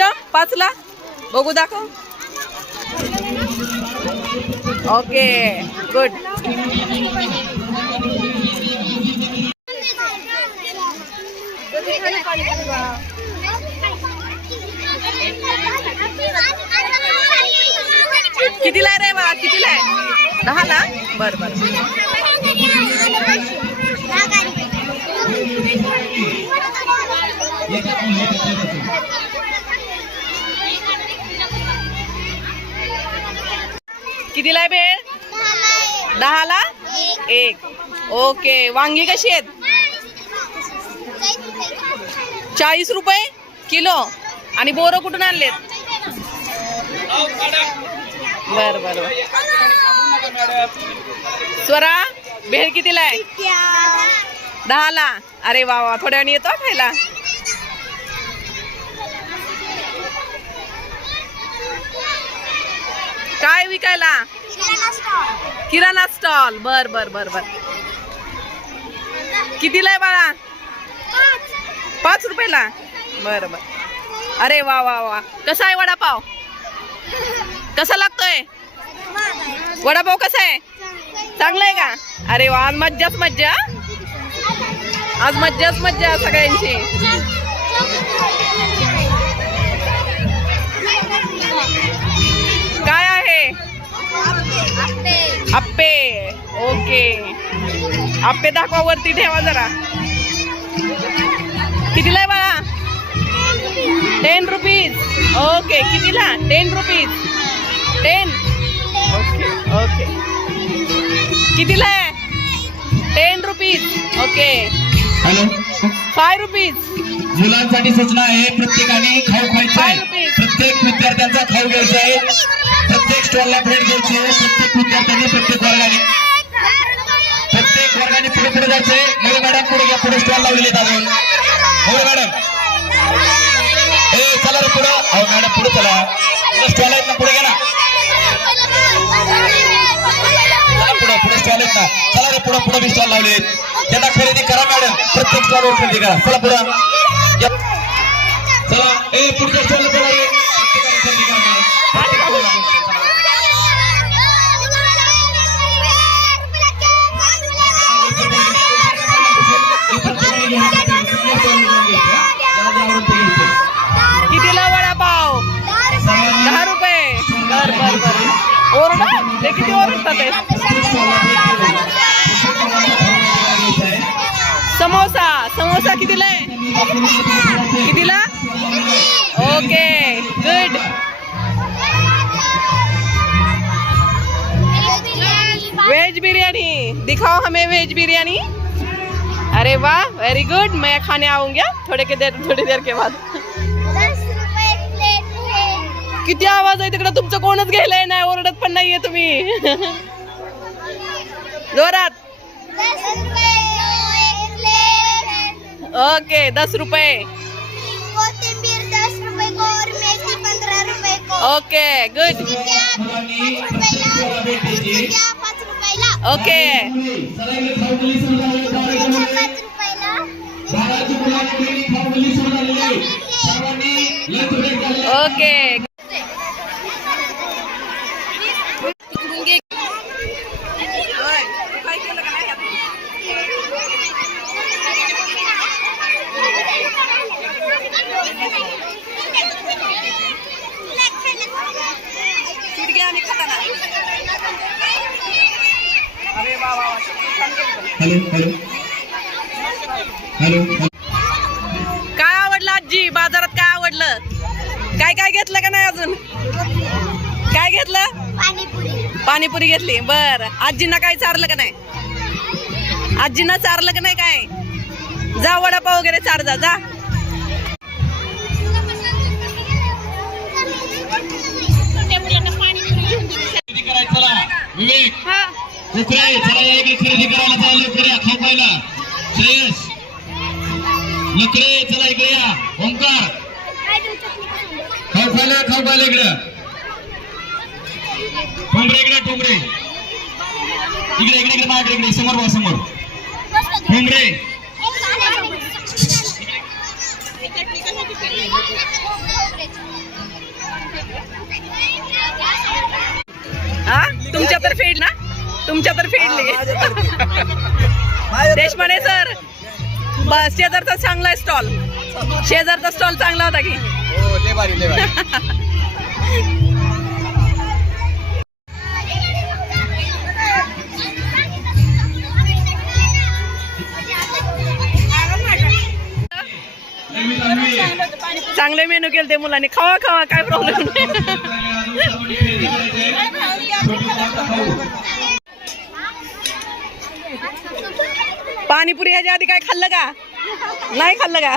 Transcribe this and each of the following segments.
गुलाबजाम 5ला बघू दाखव. Okay good. कितीला आहे रे बा? कितीला आहे? 10ला. बर बर. कितीला आहे भेळ? 10ला 1. ओके. वांगी कशी आहेत? 40 रुपये किलो. आणि बोरं कुठून आणलेत? बर बर. स्वरा भेळ कितीला आहे? 10ला. अरे वा वा. थोड्या वेळाने येतो खायला. काय विकायला? किराणा स्टॉल. बर बर बर बर. कितीला आहे बाळा? 5 रुपयाला. बर बर. अरे वा वा वा. कसा आहे वडापाव? कसा लागतोय वडापाव? कसा आहे? चांगला आहे का? अरे वा. आज मज्जाच मज्जा. आज मज्जाच मज्जा सगळ्यांची. काय आहे? आप्पे. ओके. आप्पे दाखवा. वरती ठेवा जरा. कितीला आहे बाळा? 10 रुपीज. ओके. कितीला? 10 रुपीज. 10. Okay okay. कितीला आहे? 10 रुपीज. ओके. हॅलो. 5 रुपीज. मुलांसाठी सूचना आहे. प्रत्येकाने खाऊ खायचा आहे. प्रत्येक विद्यार्थ्यांचा खाऊ घ्यायचा आहे. प्रत्येक स्टॉलला भेट द्यायची आहे. प्रत्येक विद्यार्थ्यांनी प्रत्येक वर्गाने पुढे पुढे जायचंय. मोरे मॅडम पुढे घ्या. पुढे स्टॉल लावलेले आहेत अजून. मोरे मॅडम चला रे पुढं. अहो मॅडम पुढे चला. स्टॉल आहेत ना पुढे घ्या ना. चला पुढे पुढे स्टॉल आहेत ना. चला रे पुढे पुढे स्टॉल लावले. त्यांना खरेदी करा मॅडम. प्रत्येक स्टॉलवर खरेदी करा. चला पुढे चला. पुढच्या स्टॉलला चला. खरेदी करा मॅडम. कितीला वडापाव? 10 रुपये. बर बर बर. ओरडा. ते किती ओरडतात ते? समोसा. समोसा कितीला आहे? कितीला? Okay good. वेज बिरयानी दिखाओ हमें. वेज बिरयानी. अरे वाह वेरी गुड. मैं खाने आऊंगा थोड़ी देर के बाद. किती आवाज आहे तिकडे? तुमचं कोणच घ्यायलाय नाही. ओरडत पण नाहीये तुम्ही. जोरात. ओके 10 रुपये. Okay good. Okay okay. Hello hello hello. काय आवडलं आजी? बाजारात काय आवडलं? काय काय घेतलं का नाही अजून? काय घेतलं? पाणीपुरी घेतली. बर. आजींना काय चारलं का नाही? आजींना चारलं का नाही? काय जा वडापाव वगैरे चार. जा जा. विवेक उकळे चला एक खरेदी करायला. चला लवकर या. खाऊ खायला. श्रेयस लकडे चला इकडे या. ओंकार खाऊ खायला. खाऊ खायला इकडे. ठोंबरे इकडे. ठोंबरे इकडे इकडे इकडे. माझ्याकडे इकडे समोर बघा. समोर ठोंबरे. हा तुमच्यातर्फे येईल ना, तुमच्यातर्फे येईल. देशपांडे सर, बस शेजारचा चांगला आहे स्टॉल, शेजारचा स्टॉल चांगला होता की. चांगले मेनू केले ते मुलांनी. खावा खावा, काय प्रॉब्लेम नाही. पाणीपुरी ह्याच्या आधी काय खाल्लं का? नाही खाल्लं का?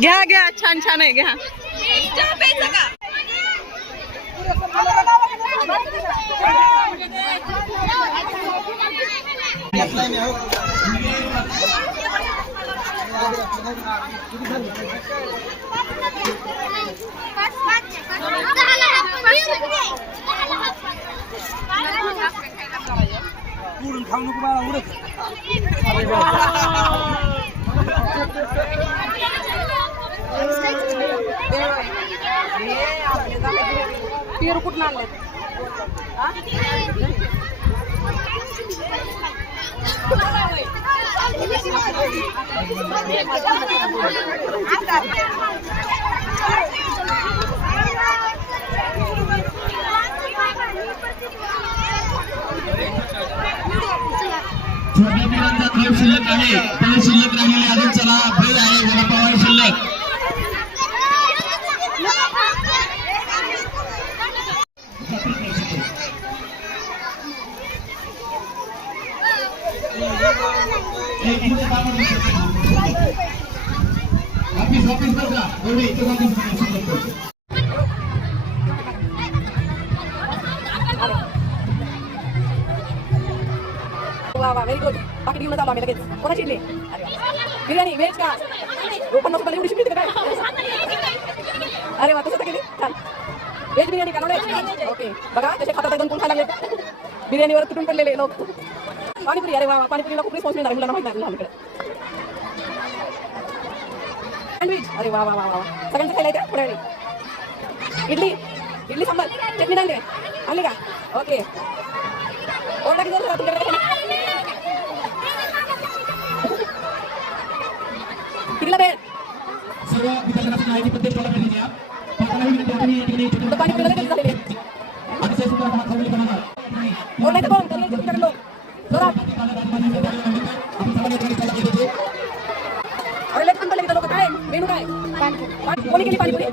घ्या घ्या, छान छान आहे, घ्या. खाऊ नको मला उडत. पेरू कुठून आणले? छोट्या मुलांचा खाऊ शिल्लक आहे, तो शिल्लक राहिलेला अजून चला. भेळ आहे, वडापाव आहे शिल्लक. ऑफिस बघा एवढे इथे वा वा, व्हेरी गुड. बाकी घेऊन आलो आम्ही लगेच. कोणाची इडली? बिर्याणी व्हेज का? 50 रुपयाला एवढी शिकली काय? अरे वा, तसं केली छान. व्हेज बिर्याणी का? Non okay. बघा कसे खातात, एकदम कोण खायला लागले. बिर्याणीवर तुटून पडलेले लोक. पाणीपुरी, अरे वा वा, पाणीपुरीला खूप रिस्पॉन्स मिळणार मुलांना, माहिती नाही आमच्याकडे. सँडविच, अरे वा वा वा वा, सगळ्यांचं खायला येते थोड्या वेळी. इडली, इडली सांबार, चटणी आणली का? ओके. ओरडा किती झाला तुमच्याकडे? कितीला भेट? सर्व विद्यार्थ्यांना माहिती पद्धत द्या. पाणीपुरीला कधी झालेली? ओरडायचं कोण? तुमच्याकडे लोक जोरात. अरे लेट पण पडले लोक. काय मेनू काय? कोणी केली पाणीपुरी?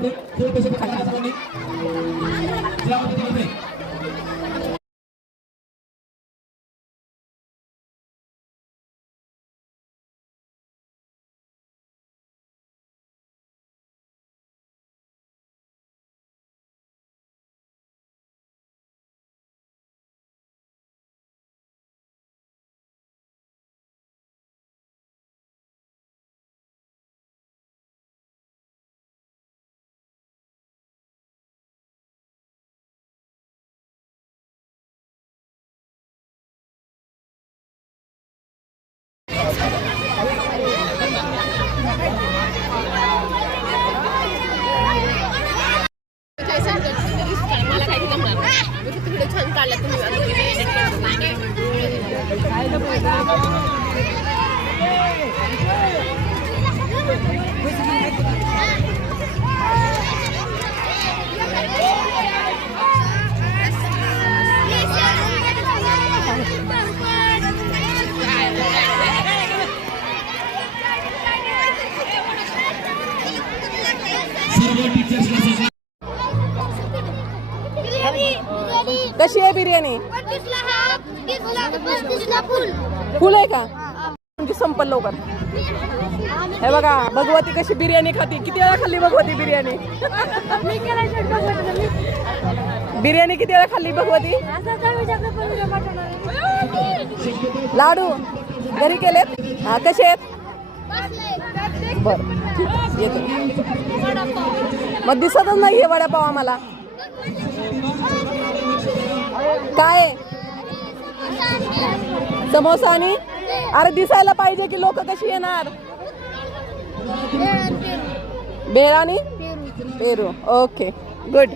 कशी आहे बिर्याणी? फुल आहे का? संपल लवकर. हे बघा भगवती कशी बिर्याणी खाती. किती वेळा खाल्ली भगवती बिर्याणी? बिर्याणी किती वेळा खाल्ली भगवती? लाडू घरी केलेत? हा, कसे आहेत? बर, येतो. मग दिसतच नाहीये वडापाव आम्हाला. काय समोसा आणि? अरे दिसायला पाहिजे की लोक कशी येणार. भेळ आणि पेरू ओके गुड